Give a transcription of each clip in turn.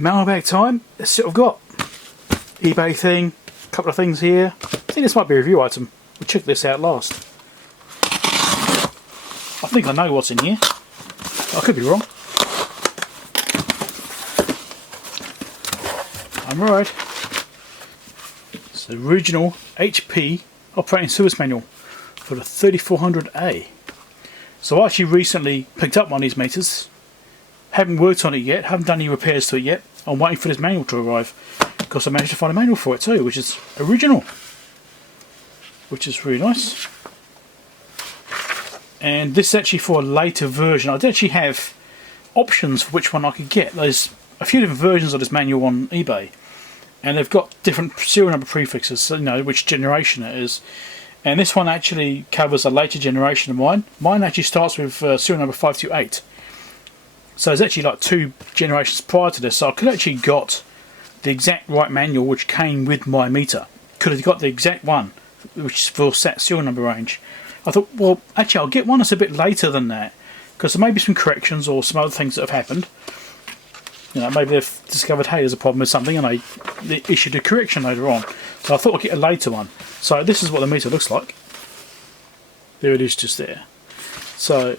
Mailbag time. Let's see what I've got. eBay thing, a couple of things here. I think this might be a review item. We'll check this out last. I think I know what's in here. I could be wrong. I'm right. It's the original HP operating service manual for the 3400A. So I actually recently picked up one of these meters. Haven't worked on it yet, haven't done any repairs to it yet. I'm waiting for this manual to arrive because I managed to find a manual for it too, which is original, which is really nice. And this is actually for a later version. I did actually have options for which one I could get. There's a few different versions of this manual on eBay, and they've got different serial number prefixes, so you know which generation it is. And this one actually covers a later generation of mine. Mine actually starts with serial number 528. So it's actually like 2 generations prior to this, so I could actually got the exact right manual which came with my meter. Could have got the exact one which is for that serial number range. I thought, well, actually I'll get one that's a bit later than that, because there may be some corrections or some other things that have happened. You know, maybe they've discovered, hey, there's a problem with something, and they issued a correction later on. So I thought I'd get a later one. So this is what the meter looks like. There it is, just there. So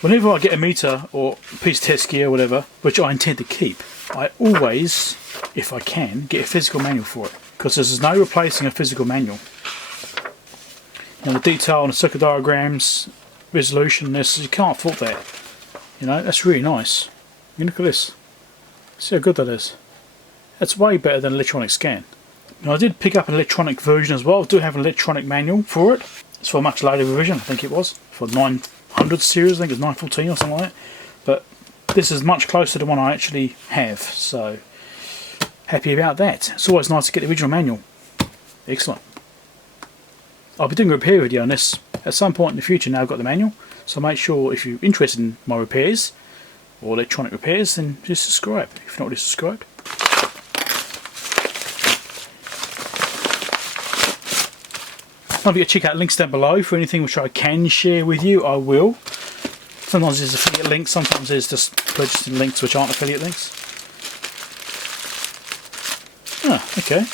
whenever I get a meter or a piece of test gear or whatever, which I intend to keep, I always, if I can, get a physical manual for it, because there's no replacing a physical manual. And the detail on the circuit diagrams, resolution, this, you can't fault that. You know, that's really nice. You look at this. See how good that is. That's way better than an electronic scan. Now I did pick up an electronic version as well. I do have an electronic manual for it. It's for a much later revision, I think it was. For 900 series, I think it's 914 or something like that. But this is much closer to the one I actually have. So, happy about that. It's always nice to get the original manual. Excellent. I'll be doing a repair video on this at some point in the future now I've got the manual. So make sure if you're interested in my repairs or electronic repairs, then just subscribe if you're not already subscribed. Don't forget to check out links down below for anything which I can share with you. I will. Sometimes there's affiliate links, sometimes there's just purchasing links which aren't affiliate links. Ah, okay.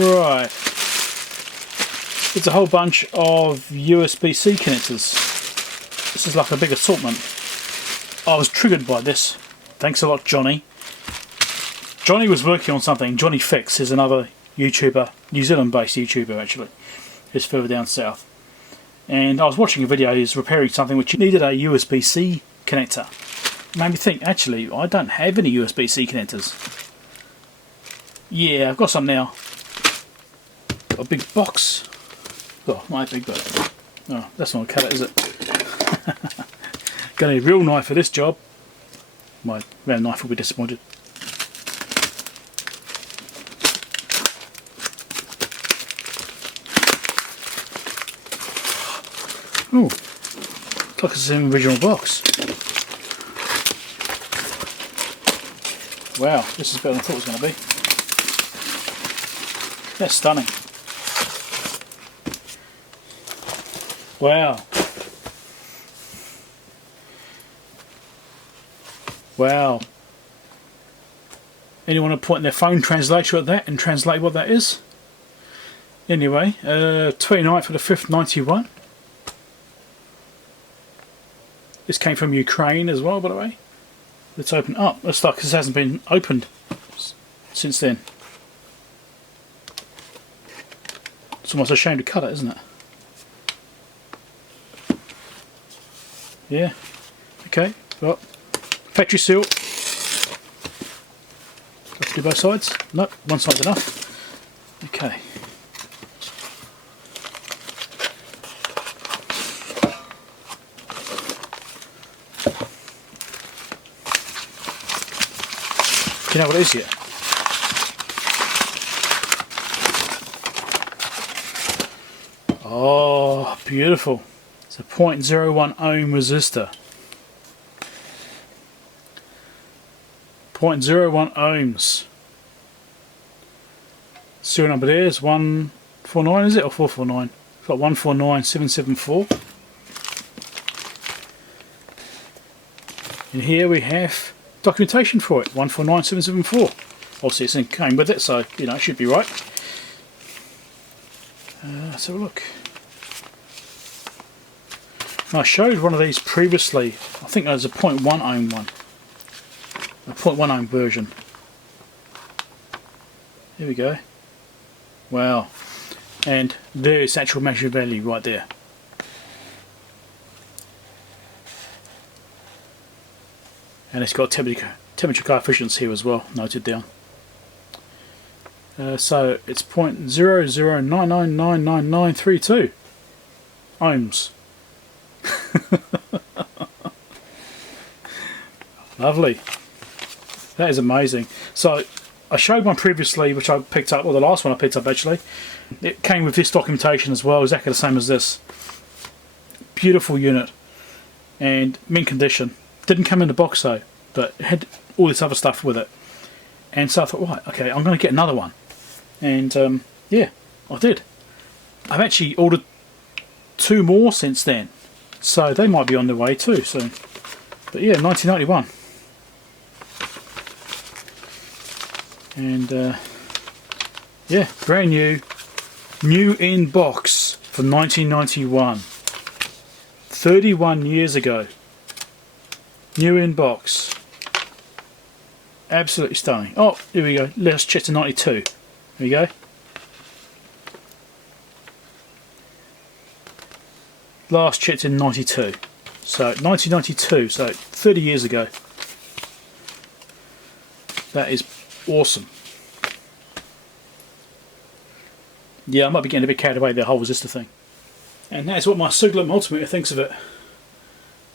Right. It's a whole bunch of USB-C connectors. This is like a big assortment. I was triggered by this. Thanks a lot, Johnny. Johnny was working on something. Johnny Fix is another YouTuber, New Zealand-based YouTuber actually. He's further down south. And I was watching a video, he was repairing something which needed a USB-C connector. It made me think, actually, I don't have any USB-C connectors. Yeah, I've got some now. Got a big box. Oh, not big, but oh, that's not a cut it, is it? Gonna need a real knife for this job. My round knife will be disappointed. Oh, looks like it's an original box. Wow, this is better than I thought it was going to be. That's stunning. Wow. Wow. Anyone want to point their phone translator at that and translate what that is? Anyway, 29th for the 5th, 91. This came from Ukraine as well, by the way. Let's open it up. Looks like this hasn't been opened since then. It's almost a shame to cut it, isn't it? Yeah. Okay. Well, factory seal. Have to do both sides? Nope, one side's enough. Okay. Do you know what it is yet? Oh, beautiful. It's a 0.01 ohm resistor. 0.01 ohms. Serial number there is 149, is it? Or 449? It's got 149774. And here we have documentation for it, 149774. Obviously it came with it, so you know it should be right. Let's have a look. Now, I showed one of these previously. I think there's a 0.1 ohm one, a 0.1 ohm version. Here we go. Wow, and there's actual measure value right there. And it's got temperature coefficients here as well, noted down. So it's 0.00999932 ohms. Lovely. That is amazing. So I showed one previously which I picked up, or the last one I picked up actually. It came with this documentation as well, exactly the same as this. Beautiful unit and mint condition. Didn't come in the box though, but it had all this other stuff with it. And so I thought, right, okay, I'm going to get another one. And yeah, I did. I've actually ordered 2 more since then, so they might be on their way too soon. But yeah, 1991. And yeah, brand new in box from 1991. 31 years ago. New in box. Absolutely stunning. Oh, here we go. Let's check to 92. Here we go. Last checked in 92. So 1992, so 30 years ago. That is awesome. Yeah, I might be getting a bit carried away with the whole resistor thing. And that's what my Siglent multimeter thinks of it.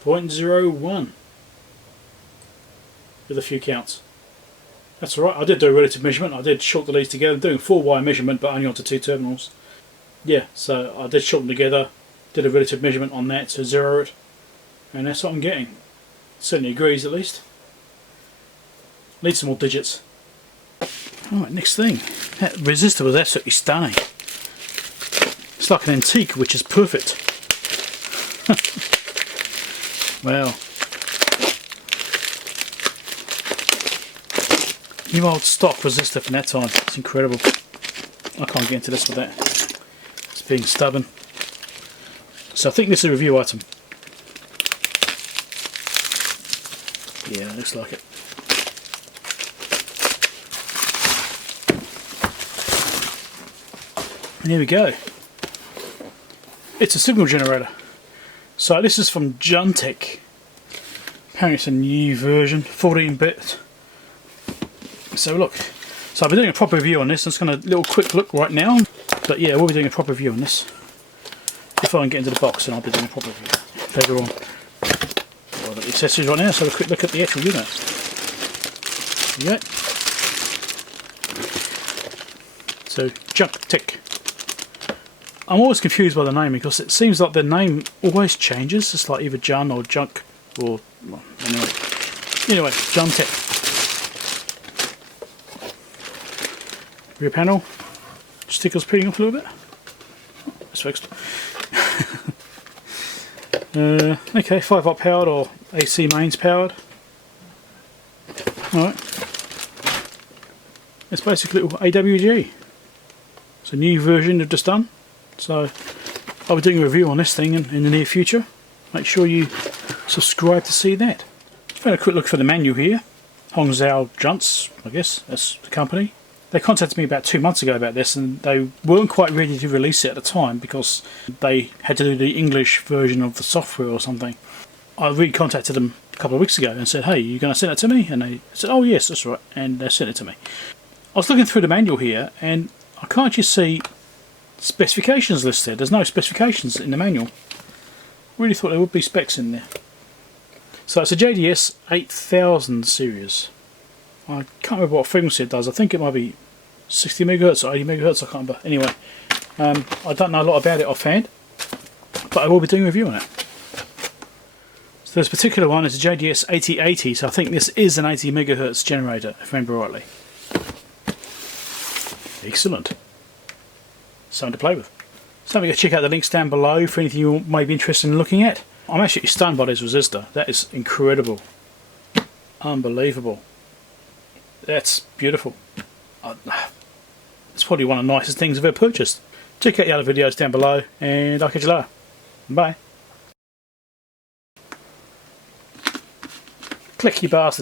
0.01 with a few counts. That's alright, I did do a relative measurement. I did short the leads together. I'm doing 4-wire measurement but only onto 2 terminals. Yeah, so I did short them together, did a relative measurement on that to zero it, and that's what I'm getting. Certainly agrees at least. Need some more digits. Alright, next thing. That resistor was absolutely stunning. It's like an antique, which is perfect. Wow. New old stock resistor from that time. It's incredible. I can't get into this with that. It's being stubborn. So I think this is a review item. Yeah, it looks like it. And here we go. It's a signal generator. So this is from Junctek. Apparently it's a new version, 14-bit. So look. So I've been doing a proper review on this. I'm just going to little quick look right now. But yeah, we'll be doing a proper review on this. If I can get into the box, then I'll be doing a proper review later on. Well, the accessories right now, so have a quick look at the actual unit. Yeah. So Junctek. I'm always confused by the name because it seems like the name always changes. It's like either Jun or Junk or well, anyway, Junctek. Rear panel. Stickers peeling off a little bit. Oh, it's fixed. Okay, 5-watt powered or AC mains powered. Alright. It's basically a little AWG. It's a new version they've just done. So I'll be doing a review on this thing in the near future. Make sure you subscribe to see that. I've had a quick look for the manual here. Hongzhou Junts, I guess, that's the company. They contacted me about 2 months ago about this, and they weren't quite ready to release it at the time because they had to do the English version of the software or something. I recontacted them a couple of weeks ago and said, hey, you going to send it to me? And they said, oh yes, that's right, and they sent it to me. I was looking through the manual here and I can't just see specifications listed. There's no specifications in the manual. Really thought there would be specs in there. So it's a JDS8080 series. I can't remember what frequency it does. I think it might be 60 megahertz or 80 megahertz. I can't remember. Anyway, I don't know a lot about it offhand, but I will be doing a review on it. So this particular one is a JDS8080, so I think this is an 80 megahertz generator, if I remember rightly. Excellent. Something to play with. So we go check out the links down below for anything you may be interested in looking at. I'm actually stunned by this resistor. That is incredible. Unbelievable. That's beautiful. It's probably one of the nicest things I've ever purchased. Check out the other videos down below, and I'll catch you later. Bye. Clicky bastard.